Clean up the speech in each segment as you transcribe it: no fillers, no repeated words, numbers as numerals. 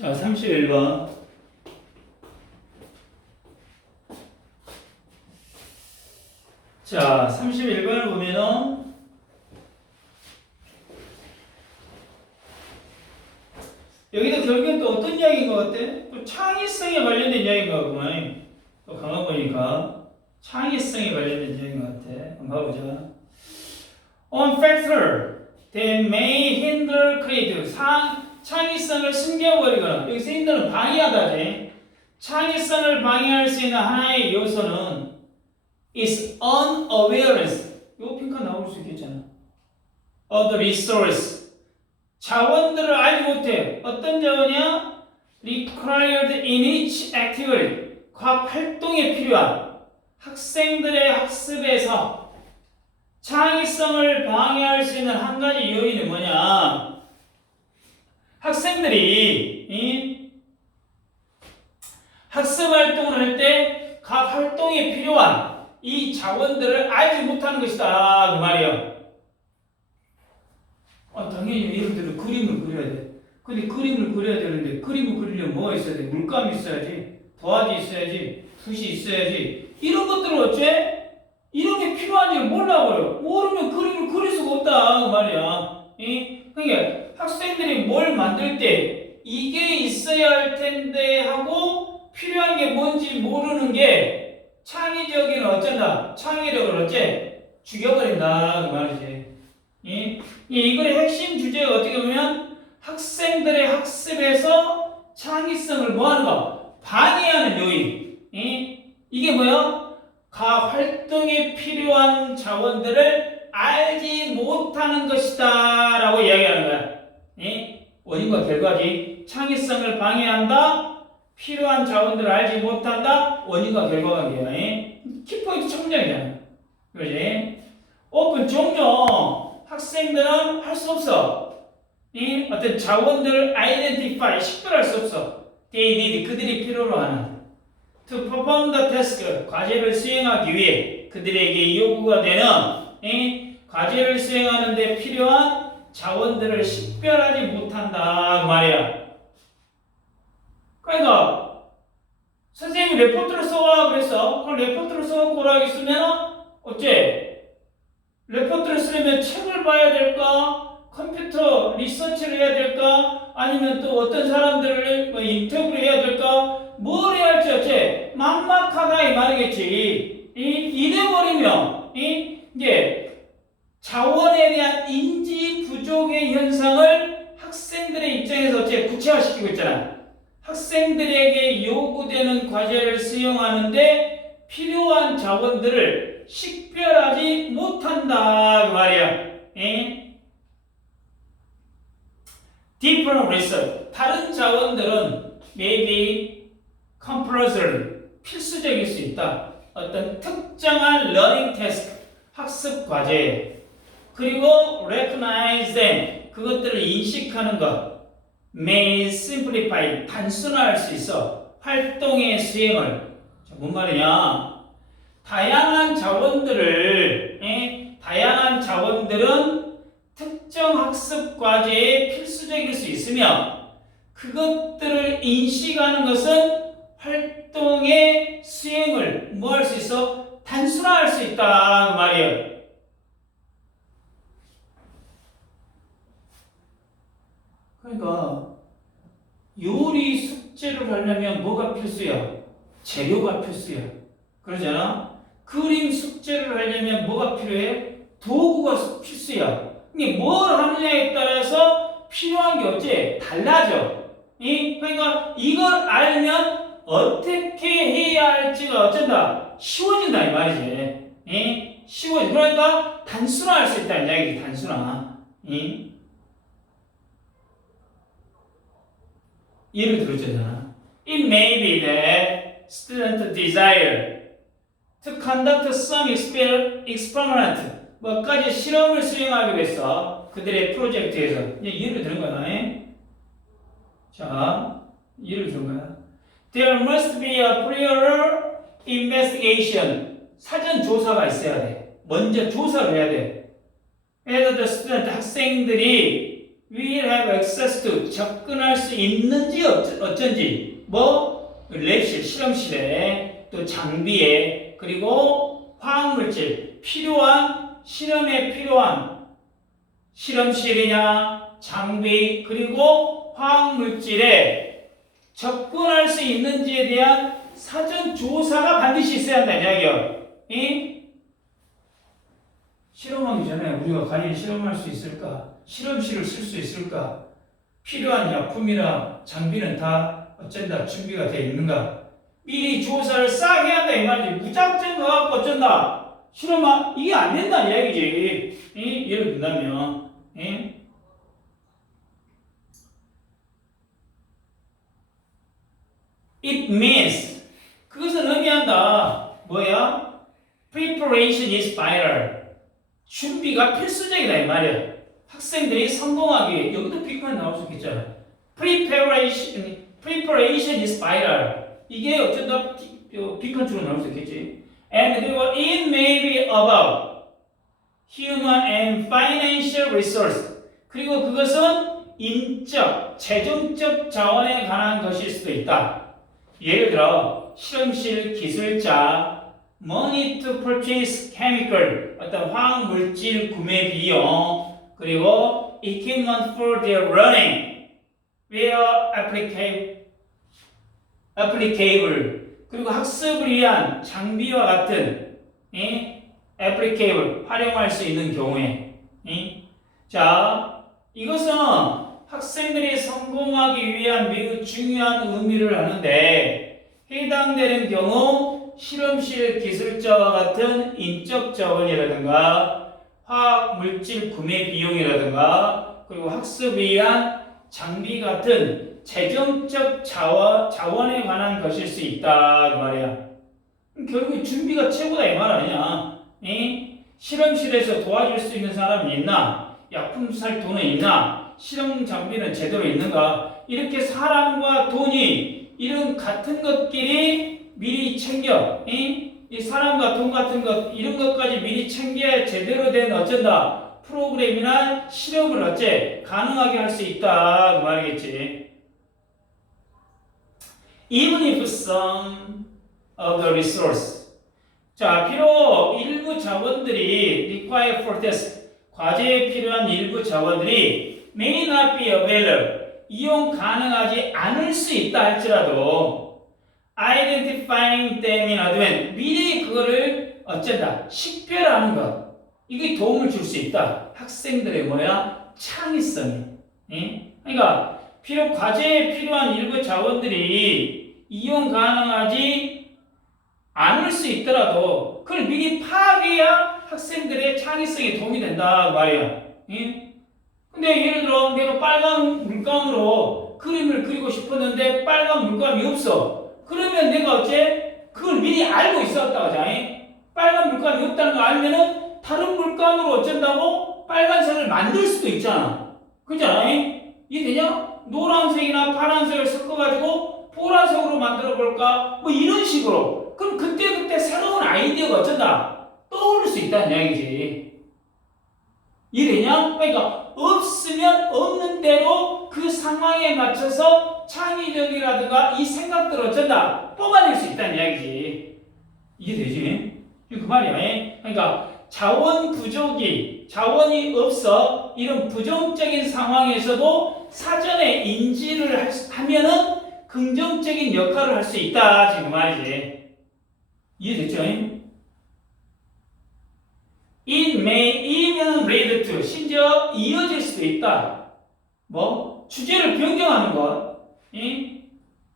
자, 31번. 자, 31번을 보면은 여기도 결국엔 또 어떤 이야기인 것 같아? 또 창의성에 관련된 이야기인 것 같구만. 또 가만 보니까 창의성에 관련된 이야기인 것 같아. 한번 가보자. On factor that may hinder creative. 창의성을 숨겨버리거나, 여기서 hinder는 방해하다지. 창의성을 방해할 수 있는 하나의 요소는 is unawareness. 요 핑크 나올 수 있겠잖아. of the resource. 자원들을 알지 못해. 어떤 자원이야? required in each activity. 과학 활동에 필요한 학생들의 학습에서 창의성을 방해할 수 있는 한 가지 요인은 뭐냐? 학생들이 학습 활동을 할 때 각 활동에 필요한 이 자원들을 알지 못하는 것이다. 그 말이에요. 당연히 예를 들어 그림을 그려야 돼. 근데 그림을 그려야 되는데 그림을 그리려면 뭐가 있어야 돼? 물감이 있어야지, 도화지 있어야지, 붓이 있어야지. 이런 것들을 어째? 이런 게 필요한지를 몰라버려. 모르면 그림을 그릴 수가 없다. 그 말이야. 그러니까 학생들이 뭘 만들 때 이게 있어야 할 텐데 하고 필요한 게 뭔지 모르는 게 창의적인 어쩐다. 창의력을 어째? 죽여버린다. 그 말이지. 이거의 핵심 주제가 어떻게 보면 학생들의 학습에서 창의성을 뭐하는 거? 방해하는 요인. 이게 뭐야? 각 활동에 필요한 자원들을 알지 못하는 것이다 라고 이야기하는 거야. 원인과 결과지. 창의성을 방해한다. 필요한 자원들을 알지 못한다. 원인과 결과가 이야. 키포인트 청정이잖아. 그러지? 오픈 종종 학생들은 할 수 없어. 어떤 자원들을 identify, 식별할 수 없어. They need, 그들이 필요로 하는. To perform the task, 과제를 수행하기 위해 그들에게 요구가 되는 과제를 수행하는 데 필요한 자원들을 식별하지 못한다. 그 말이야. 그러니까 선생님이 레포트를 써와 그랬어. 그럼 레포트를 써갖고 오라고 했으면 어째? 레포트를 쓰려면 책을 봐야 될까? 컴퓨터 리서치를 해야 될까? 아니면 또 어떤 사람들을 인터뷰를 해야 될까? 뭘 해야 할지 어째? 막막하다 이 말이겠지. 이래버리면 이게 자원에 대한 인지 부족의 현상을 학생들의 입장에서 어째 구체화시키고 있잖아. 학생들에게 요구되는 과제를 수행하는데 필요한 자원들을 식별하지 못한다 그 말이야. Different research. 다른 자원들은 maybe compulsory, 필수적일 수 있다. 어떤 특정한 learning task, 학습 과제. 그리고 recognize them, 그것들을 인식하는 것. may simplify, 단순화할 수 있어. 활동의 수행을. 자, 뭔 말이냐? 다양한 자원들은 특정 학습 과제에 필수적일 수 있으며 그것들을 인식하는 것은 활동의 수행을 뭐 할 수 있어? 단순화할 수 있다 그 말이에요. 그러니까 요리 숙제를 하려면 뭐가 필수야? 재료가 필수야. 그러잖아? 그림 숙제를 하려면 뭐가 필요해? 도구가 필수야. 이게 뭘 하느냐에 따라서 필요한 게 어째? 달라져. 그러니까 이걸 알면 어떻게 해야 할지가 어쩐다? 쉬워진다 이 말이지. 쉬워져. 그러니까 단순화할 수 있다 이 이야기지. 단순화. 예를 들었잖아. It may be that student desire to conduct some experiment, 몇 가지 실험을 수행하기로 했어. 그들의 프로젝트에서. 예를 들은 거야. 자, 예를 들은 거야. There must be a prior investigation. 사전 조사가 있어야 돼. 먼저 조사를 해야 돼. Whether the student, 학생들이 will have access to 접근할 수 있는지 어쩐지 뭐 랩실 실험실에 또 장비에 그리고 화학물질 필요한 실험에 필요한 실험실이냐 장비 그리고 화학물질에 접근할 수 있는지에 대한 사전 조사가 반드시 있어야 한다는 이야기예요. 실험하기 전에 우리가 과연 실험할 수 있을까? 실험실을 쓸 수 있을까? 필요한 약품이나 장비는 다 어쩐다 준비가 되어 있는가? 미리 조사를 싹 해야 한다 이 말이지. 무작정 가갖고 어쩐다 실험하 이게 안 된다는 이야기지. 예를 든다면 it means 그것은 의미한다. 뭐야? Preparation is vital. 준비가 필수적이다 이 말이야. 학생들이 성공하기 여기도 빅한 나올 수 있겠잖아. Preparation is vital. 이게 어쩐다 빅한 쪽으로 나올 수 있겠지. And 그리고 it may be about human and financial resource. 그리고 그것은 인적, 재정적 자원에 관한 것일 수도 있다. 예를 들어 실험실 기술자 money to purchase chemical 어떤 화학 물질 구매 비용 그리고 equipment for their running where applicable 그리고 학습을 위한 장비와 같은 applicable 활용할 수 있는 경우에 자 이것은 학생들이 성공하기 위한 매우 중요한 의미를 하는데 해당되는 경우 실험실 기술자와 같은 인적 자원이라든가 화학 물질 구매 비용이라든가 그리고 학습을 위한 장비 같은 재정적 자원에 관한 것일 수 있다 이 말이야. 결국 준비가 최고다 이 말 아니야. 실험실에서 도와줄 수 있는 사람이 있나? 약품 살 돈은 있나? 실험 장비는 제대로 있는가? 이렇게 사람과 돈이 이런 같은 것끼리 미리 챙겨. 이 사람과 돈 같은 것 이런 것까지 미리 챙겨야 제대로 된 어쩐다 프로그램이나 실험을 어째 가능하게 할 수 있다 그 말이겠지. Even if some of the resource 자 비록 일부 자원들이 required for this 과제에 필요한 일부 자원들이 may not be available 이용 가능하지 않을 수 있다 할지라도 identifying them in advance 미리 그거를 어쩐다 식별하는 것 이게 도움을 줄 수 있다. 학생들의 뭐야 창의성이. 그러니까 비록 과제에 필요한 일부 자원들이 이용 가능하지 않을 수 있더라도 그걸 미리 파악해야 학생들의 창의성에 도움이 된다 말이야. 근데 예를 들어 내가 빨간 물감으로 그림을 그리고 싶었는데 빨간 물감이 없어. 그러면 내가 어째 그걸 미리 알고 있었다 하잖아. 빨간 물감이 없다는 거 알면은 다른 물감으로 어쩐다고 빨간색을 만들 수도 있잖아. 그렇잖아. 이해되냐? 노란색이나 파란색을 섞어가지고 보라색으로 만들어 볼까? 뭐 이런 식으로. 그럼 그때 새로운 아이디어가 어쩐다 떠오를 수 있다는 이야기지. 이해되냐? 그러니까 없으면 없는 대로 그 상황에 맞춰서 창의력이라든가 이 생각들을 어쩐다 뽑아낼 수 있다는 이야기지. 이해되지? 그 말이야. 그러니까 자원 부족이 자원이 없어 이런 부정적인 상황에서도 사전에 인지를 하면은 긍정적인 역할을 할 수 있다 지금 말이지. 이해됐죠? It may even lead to 심지어 이어질 수도 있다. 뭐 주제를 변경하는 것,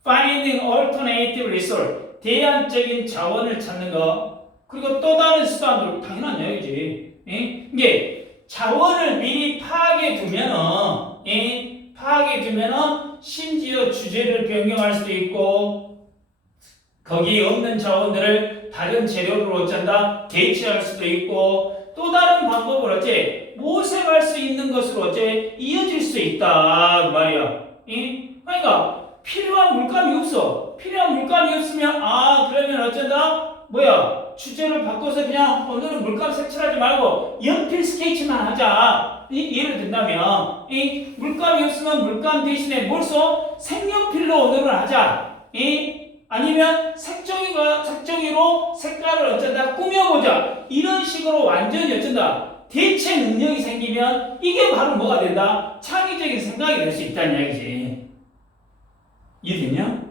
finding alternative resource 대안적인 자원을 찾는 것. 그리고 또 다른 수단도 당연한 이야기지. 이게 자원을 미리 파악해 두면은 심지어 주제를 변경할 수도 있고 거기에 없는 자원들을 다른 재료로 어쩐다 대체할 수도 있고 또 다른 방법을 어째 모색할 수 있는 것으로 어째 이어질 수 있다 그 말이야. 그러니까 필요한 물감이 없어. 필요한 물감이 없으면 그러면 어쩐다 뭐야 주제를 바꿔서 그냥 오늘은 물감 색칠하지 말고 연필 스케치만 하자. 예를 든다면 물감이 없으면 물감 대신에 뭘 써? 색연필로 오늘은 하자. 아니면 색종이로 색깔을 어쩌다 꾸며보자. 이런 식으로 완전히 어쩐다. 대체 능력이 생기면 이게 바로 뭐가 된다? 창의적인 생각이 될 수 있다는 이야기지. 이해되냐?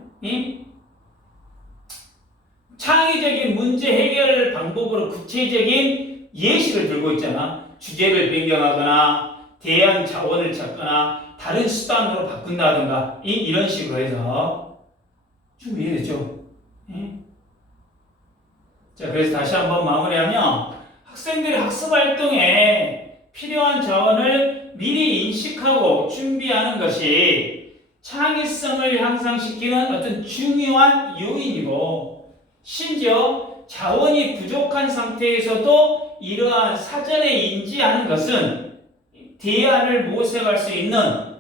창의적인 문제 해결 방법으로 구체적인 예시를 들고 있잖아. 주제를 변경하거나 대안 자원을 찾거나 다른 수단으로 바꾼다든가 이런 식으로 해서 좀 이해되죠? 자, 그래서 다시 한번 마무리하면 학생들이 학습 활동에 필요한 자원을 미리 인식하고 준비하는 것이 창의성을 향상시키는 어떤 중요한 요인이고, 심지어 자원이 부족한 상태에서도 이러한 사전에 인지하는 것은 대안을 모색할 수 있는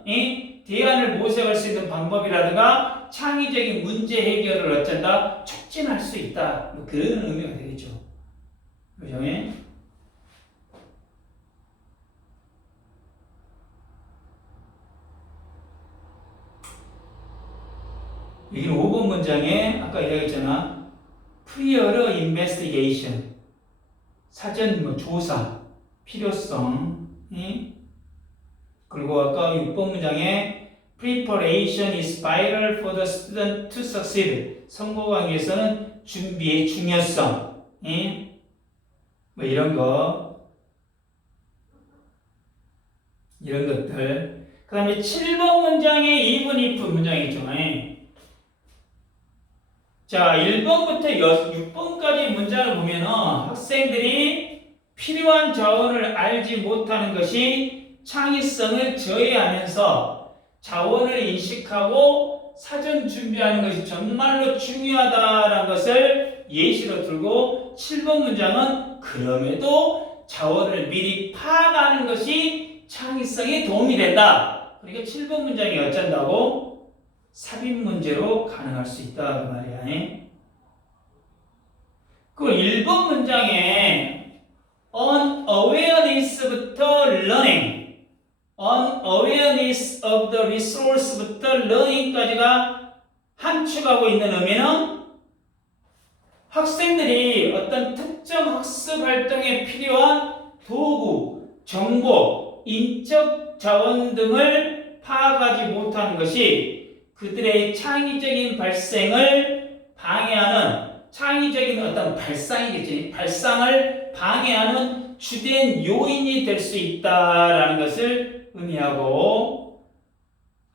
방법이라든가 창의적인 문제 해결을 어쩐다 촉진할 수 있다, 그런 의미가 되겠죠. 그죠? 여기는 5번 문장에 아까 이야기했잖아. prior investigation, 사전 조사, 필요성. 그리고 아까 6번 문장에 preparation is vital for the student to succeed, 성공하기 위해서는 준비의 중요성. 뭐 이런 것들. 그 다음에 7번 문장에 2분, 2분 문장이 있죠. 자, 1번부터 6번까지 문장을 보면은 학생들이 필요한 자원을 알지 못하는 것이 창의성을 저해하면서 자원을 인식하고 사전 준비하는 것이 정말로 중요하다는 것을 예시로 들고, 7번 문장은 그럼에도 자원을 미리 파악하는 것이 창의성에 도움이 된다. 그러니까 7번 문장이 어쩐다고? 삽입 문제로 가능할 수 있다, 그 말이야. 그 1번 문장에 unawareness부터 learning, unawareness of the resource부터 learning까지가 함축하고 있는 의미는 학생들이 어떤 특정 학습 활동에 필요한 도구, 정보, 인적 자원 등을 파악하지 못하는 것이 그들의 창의적인 발생을 방해하는, 창의적인 어떤 발상이겠지, 발상을 방해하는 주된 요인이 될 수 있다라는 것을 의미하고,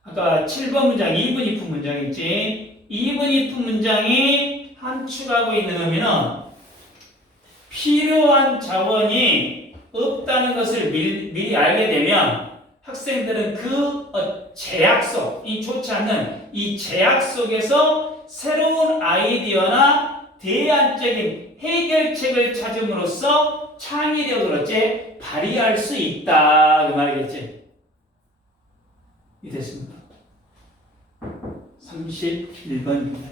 아까 7번 문장 2분 2푼 문장이지, 2분 2푼 문장이 함축하고 있는 의미는 필요한 자원이 없다는 것을 미리 알게 되면 학생들은 그 제약 속, 좋지 않는 이 제약 속에서 새로운 아이디어나 대안적인 해결책을 찾음으로써 창의력을 어째 발휘할 수 있다, 그 말이겠지. 이됐습니다. 31번입니다.